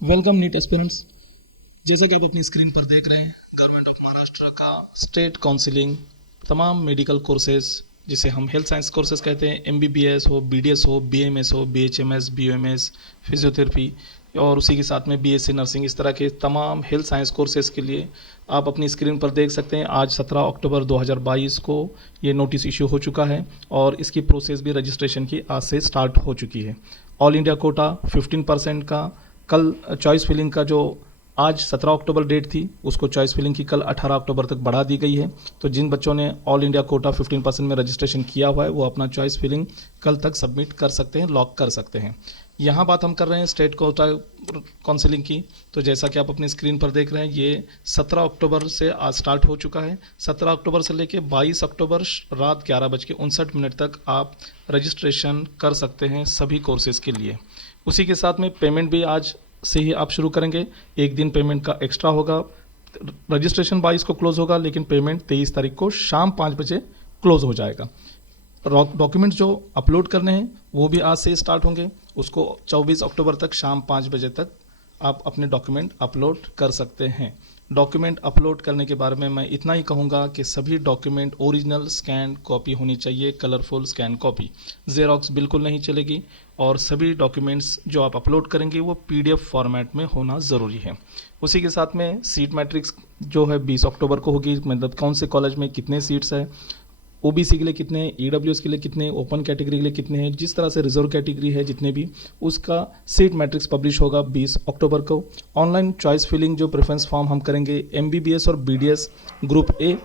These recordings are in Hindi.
Welcome NEET aspirants. जैसे कि आप अपनी स्क्रीन पर देख रहे हैं, गवर्नमेंट ऑफ महाराष्ट्र का स्टेट काउंसिलिंग तमाम मेडिकल कोर्सेज जिसे हम हेल्थ साइंस कोर्सेज कहते हैं, एमबीबीएस हो, बीडीएस हो, बीएमएस हो, बीएचएमएस, बीओएमएस, फिजियोथेरेपी और उसी के साथ में बीएससी नर्सिंग, इस तरह के तमाम हेल्थ साइंस कोर्सेज के लिए आप अपनी स्क्रीन पर देख सकते हैं। आज 17 अक्टूबर 2022 को ये नोटिस इशू हो चुका है और इसकी प्रोसेस भी रजिस्ट्रेशन की आज से स्टार्ट हो चुकी है। ऑल इंडिया कोटा 15% का कल चॉइस फिलिंग का जो आज 17 अक्टूबर डेट थी उसको चॉइस फिलिंग की कल 18 अक्टूबर तक बढ़ा दी गई है। तो जिन बच्चों ने ऑल इंडिया कोटा 15% में रजिस्ट्रेशन किया हुआ है वो अपना चॉइस फिलिंग कल तक सबमिट कर सकते हैं, लॉक कर सकते हैं। यहाँ बात हम कर रहे हैं स्टेट कोटा काउंसिलिंग की। तो जैसा कि आप अपनी स्क्रीन पर देख रहे हैं, ये 17 अक्टूबर से आज स्टार्ट हो चुका है। 17 अक्टूबर से लेकर 22 अक्टूबर रात 11:59 तक आप रजिस्ट्रेशन कर सकते हैं सभी कोर्सेज़ के लिए। उसी के साथ में पेमेंट भी आज से ही आप शुरू करेंगे। एक दिन पेमेंट का एक्स्ट्रा होगा। रजिस्ट्रेशन 22 को क्लोज होगा लेकिन पेमेंट 23 तारीख को शाम 5 बजे क्लोज हो जाएगा। डॉक्यूमेंट्स जो अपलोड करने हैं वो भी आज से स्टार्ट होंगे। उसको 24 अक्टूबर तक शाम 5 बजे तक आप अपने डॉक्यूमेंट अपलोड कर सकते हैं। डॉक्यूमेंट अपलोड करने के बारे में मैं इतना ही कहूँगा कि सभी डॉक्यूमेंट ओरिजिनल स्कैन कॉपी होनी चाहिए, कलरफुल स्कैन कॉपी, जेरोक्स बिल्कुल नहीं चलेगी। और सभी डॉक्यूमेंट्स जो आप अपलोड करेंगे वो पीडीएफ फॉर्मेट में होना ज़रूरी है। उसी के साथ में सीट मैट्रिक्स जो है 20 अक्टूबर को होगी, मतलब कौन से कॉलेज में कितने सीट्स है, ओबीसी के लिए कितने, ईडब्ल्यूएस के लिए कितने, ओपन कैटेगरी के लिए कितने हैं, जिस तरह से रिजर्व कैटेगरी है जितने भी, उसका सीट मैट्रिक्स पब्लिश होगा 20 अक्टूबर को। ऑनलाइन चॉइस फिलिंग जो प्रेफरेंस फॉर्म हम करेंगे एमबीबीएस और बीडीएस ग्रुप ए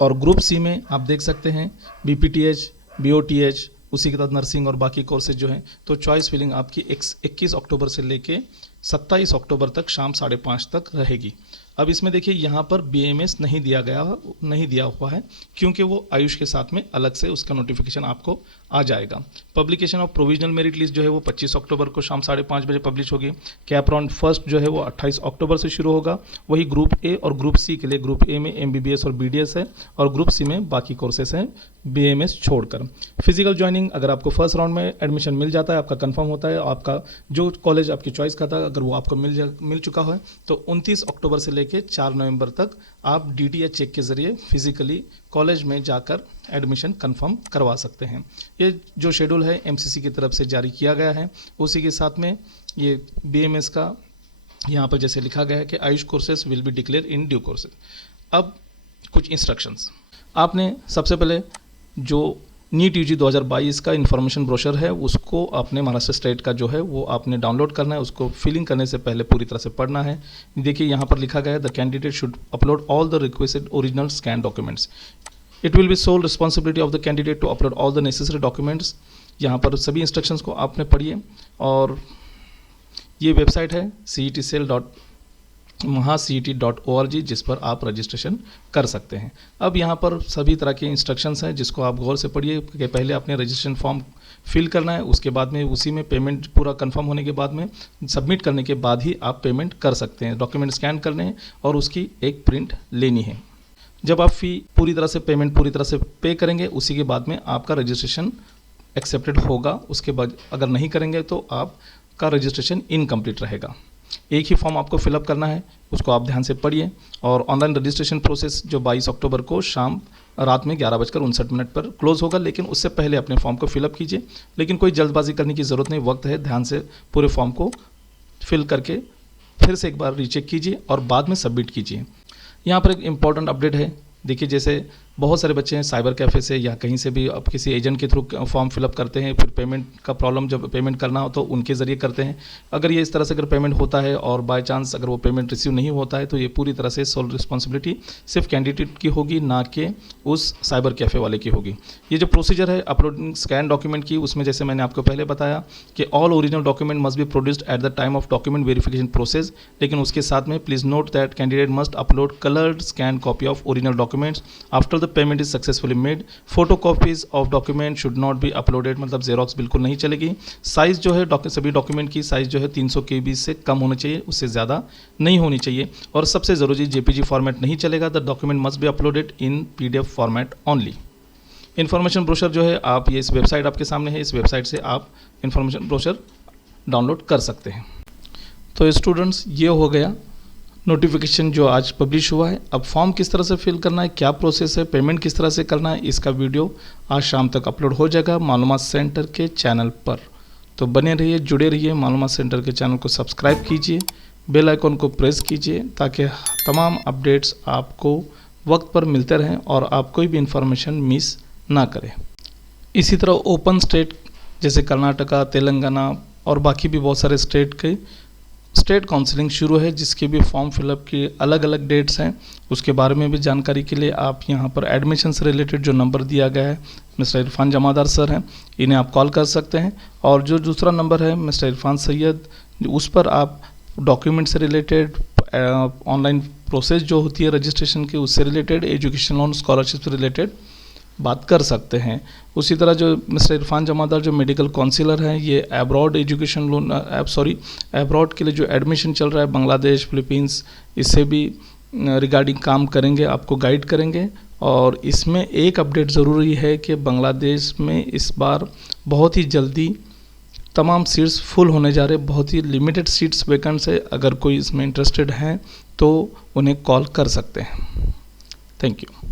और ग्रुप सी में आप देख सकते हैं बीपीटीएच, बीओटीएच, उसी के साथ नर्सिंग और बाकी कोर्सेज जो हैं। तो चॉइस फिलिंग आपकी 21 अक्टूबर से लेके 27 अक्टूबर तक शाम 5:30 तक रहेगी। अब इसमें देखिए यहाँ पर बीएमएस नहीं दिया हुआ है क्योंकि वो आयुष के साथ में अलग से उसका नोटिफिकेशन आपको आ जाएगा। Publication of provisional merit list जो है वो 25 अक्टूबर को शाम 5:30 बजे पब्लिश होगी। कैप राउंड फर्स्ट जो है वो 28 अक्टूबर से शुरू होगा। वही ग्रुप ए और ग्रुप सी के लिए, ग्रुप ए में एमबीबीएस और बीडीएस है और ग्रुप सी में बाकी कोर्सेस हैं बीएमएस छोड़कर। फिजिकल ज्वाइनिंग अगर आपको फर्स्ट राउंड में एडमिशन मिल जाता है, आपका कंफर्म होता है, आपका जो कॉलेज आपकी चॉइस का था अगर वो आपको मिल चुका है तो 29 अक्टूबर से लेकर 4 नवंबर तक आप डीटीएच चेक के ज़रिए फिजिकली कॉलेज में जाकर एडमिशन कंफर्म करवा सकते हैं। ये जो शेड्यूल है एमसीसी की तरफ से जारी किया गया है। उसी के साथ में ये बीएमएस का यहाँ पर जैसे लिखा गया है कि Ayush courses will be declare in due courses. अब कुछ इंस्ट्रक्शंस, आपने सबसे पहले जो नीट यूजी 2022 का इन्फॉर्मेशन ब्रोशर है उसको आपने महाराष्ट्र स्टेट का जो है वो आपने डाउनलोड करना है। उसको फिलिंग करने से पहले पूरी तरह से पढ़ना है। देखिए यहाँ पर लिखा गया है the candidate should upload all the requested original scan documents. It will be sole responsibility of the candidate to upload all the necessary documents. यहाँ पर सभी इंस्ट्रक्शंस को आपने पढ़िए और ये वेबसाइट है CETcell.mahacet.org जिस पर आप रजिस्ट्रेशन कर सकते हैं। अब यहाँ पर सभी तरह के इंस्ट्रक्शंस हैं जिसको आप गौर से पढ़िए कि पहले आपने रजिस्ट्रेशन फॉर्म फिल करना है, उसके बाद में उसी में पेमेंट पूरा कंफर्म होने के बाद में सबमिट करने के बाद ही आप पेमेंट कर सकते हैं। डॉक्यूमेंट स्कैन करने हैं और उसकी एक प्रिंट लेनी है। जब आप पेमेंट पूरी तरह से पे करेंगे उसी के बाद में आपका रजिस्ट्रेशन एक्सेप्टेड होगा। उसके बाद अगर नहीं करेंगे तो आपका रजिस्ट्रेशन इनकम्प्लीट रहेगा। एक ही फॉर्म आपको फिलअप करना है, उसको आप ध्यान से पढ़िए। और ऑनलाइन रजिस्ट्रेशन प्रोसेस जो 22 अक्टूबर को शाम रात में 11:59 पर क्लोज होगा, लेकिन उससे पहले अपने फॉर्म को फिलअप कीजिए। लेकिन कोई जल्दबाजी करने की ज़रूरत नहीं, वक्त है, ध्यान से पूरे फॉर्म को फिल करके फिर से एक बार रीचेक कीजिए और बाद में सबमिट कीजिए। यहाँ पर एक इम्पॉर्टेंट अपडेट है। देखिए जैसे बहुत सारे बच्चे हैं साइबर कैफ़े से या कहीं से भी अब किसी एजेंट के थ्रू फॉर्म फिलअप करते हैं, फिर पेमेंट का प्रॉब्लम जब पेमेंट करना हो तो उनके ज़रिए करते हैं। अगर ये इस तरह से अगर पेमेंट होता है और बाय चांस अगर वो पेमेंट रिसीव नहीं होता है तो ये पूरी तरह से सोल रिस्पॉन्सिबिलिटी सिर्फ कैंडिडेट की होगी, ना कि उस साइबर कैफ़े वाले की होगी। ये जो प्रोसीजर है अपलोडिंग स्कैन डॉक्यूमेंट की, उसमें जैसे मैंने आपको पहले बताया कि all original document must be produced at the time of document verification process. लेकिन उसके साथ में please note that candidate must upload coloured scan copy of original documents after the payment is successfully made. Photo copies of document should not be uploaded, मतलब जेरोक्स बिल्कुल नहीं चलेगी। साइज़ जो है सभी डॉक्यूमेंट की साइज़ जो है 300 KB से कम होनी चाहिए, उससे ज़्यादा नहीं होनी चाहिए। और सबसे ज़रूरी JPG फॉर्मेट नहीं चलेगा। The document must be uploaded in PDF format only. Information brochure जो है आप ये इस वेबसाइट आपके सामने है, इस वेबसाइट से आप इन्फॉर्मेशन ब्रोशर डाउनलोड कर सकते हैं। तो स्टूडेंट्स, ये हो गया नोटिफिकेशन जो आज पब्लिश हुआ है। अब फॉर्म किस तरह से फिल करना है, क्या प्रोसेस है, पेमेंट किस तरह से करना है, इसका वीडियो आज शाम तक अपलोड हो जाएगा मालूमात सेंटर के चैनल पर। तो बने रहिए, जुड़े रहिए, मालूमात सेंटर के चैनल को सब्सक्राइब कीजिए, बेल आइकन को प्रेस कीजिए ताकि तमाम अपडेट्स आपको वक्त पर मिलते रहें और आप कोई भी इंफॉर्मेशन मिस ना करें। इसी तरह ओपन स्टेट जैसे कर्नाटका, तेलंगाना और बाकी भी बहुत सारे स्टेट के स्टेट काउंसलिंग शुरू है, जिसके भी फॉर्म फिलअप की अलग अलग डेट्स हैं। उसके बारे में भी जानकारी के लिए आप यहाँ पर एडमिशन से रिलेटेड जो नंबर दिया गया है, मिस्टर इरफान जमादार सर हैं, इन्हें आप कॉल कर सकते हैं। और जो दूसरा नंबर है मिस्टर इरफान सैयद, उस पर आप डॉक्यूमेंट से रिलेटेड, ऑनलाइन प्रोसेस जो होती है रजिस्ट्रेशन की उससे रिलेटेड, एजुकेशन लोन स्कॉलरशिप से रिलेटेड बात कर सकते हैं। उसी तरह जो मिस्टर इरफान जमादार जो मेडिकल काउंसिलर हैं, ये एब्रॉड एजुकेशन लोन एब्रॉड के लिए जो एडमिशन चल रहा है बांग्लादेश, फिलीपींस, इससे भी रिगार्डिंग काम करेंगे, आपको गाइड करेंगे। और इसमें एक अपडेट ज़रूरी है कि बांग्लादेश में इस बार बहुत ही जल्दी तमाम सीट्स फुल होने जा रहे, बहुत ही लिमिटेड सीट्स वैकेंट है। अगर कोई इसमें इंटरेस्टेड हैं तो उन्हें कॉल कर सकते हैं। Thank you.